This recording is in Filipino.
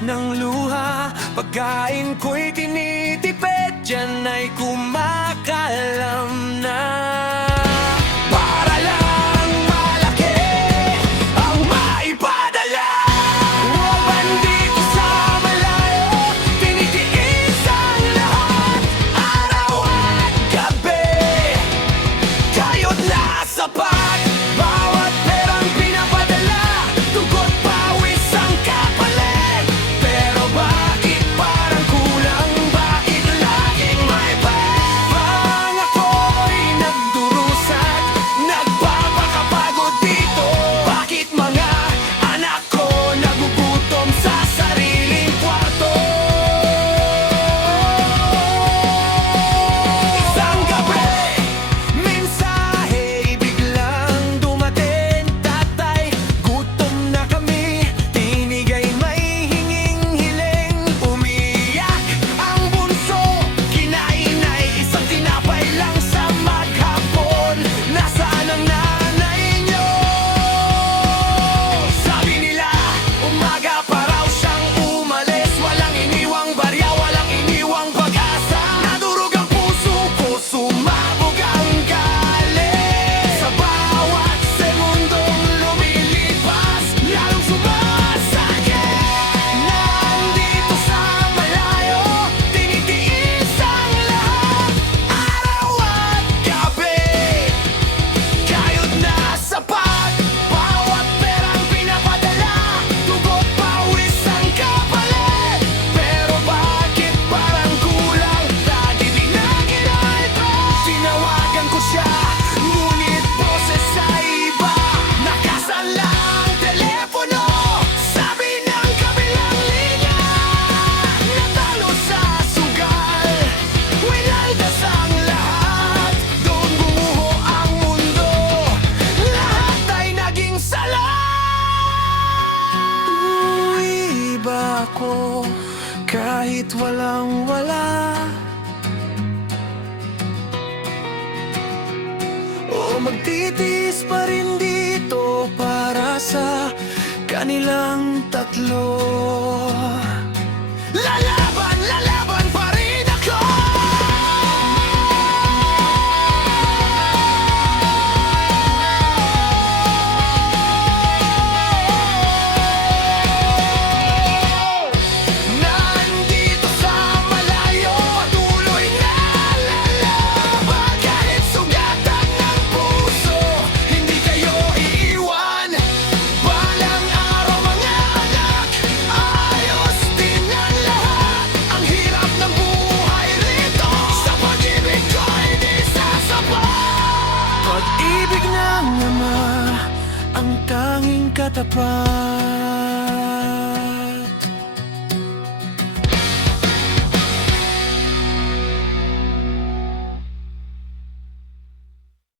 ng luha. Pagkain ko'y tinitipid, dyan ay kumakalam na. Para lang malaki ang maipadala. Bandito sa malayo, tinitiis ang lahat. Araw at gabi, kayo't nasapat. Bawat perang pinapadala, dugo't pawis ang kapalit. Pero bakit parang kulang? Bakit laging may pang ako'y nagdurusat, nagpapakapagod dito? Bakit mga anak ko nagugutom sa sariling kwarto? Isang gabi, mensahe biglang dumating. Tatay, gutom na kami. Tinigay may hinging-hiling. Umiyak ang bunso, kinainay isang tinapay lang sa maghapon. Nasaan ang nanay niyo? Sabi nila, umaga pa raw siyang umalis. Walang iniwang barya, walang iniwang pag-asa. Nadurog ang puso ko, sumabog ang galit. Sa bawat segundong lumilipas, lalong sumasakit. Nandito sa malayo, tinitiis ang lahat. Araw at gabi, kayo't nasapat. Bawat perang pinapadala, dugo't pawis ang kapalit. Pero bakit parang kulang? Lagi ito. Tinawagan ko siya, ngunit boses sa iba. Nakasala ang telepono, sabi ng kabilang linya. Natalo sa sugal, winaldas ang lahat. Doon gumuho ang mundo, lahat ay naging sala. Uwi ba ako kahit walang wala? O magtitiis pa rin dito para sa kanilang tatlo? Lalaban, lalaban pa rin ako. Nandito sa malayo, patuloy na lalaban. Kahit sugatan ng puso, hindi kayo iiwan. Balang araw mga anak, ayos din ang lahat. Ang hirap ng buhay rito, sa pag-ibig ko'y di sasapat. Pag-ibig ng ama, ang tanging katapat.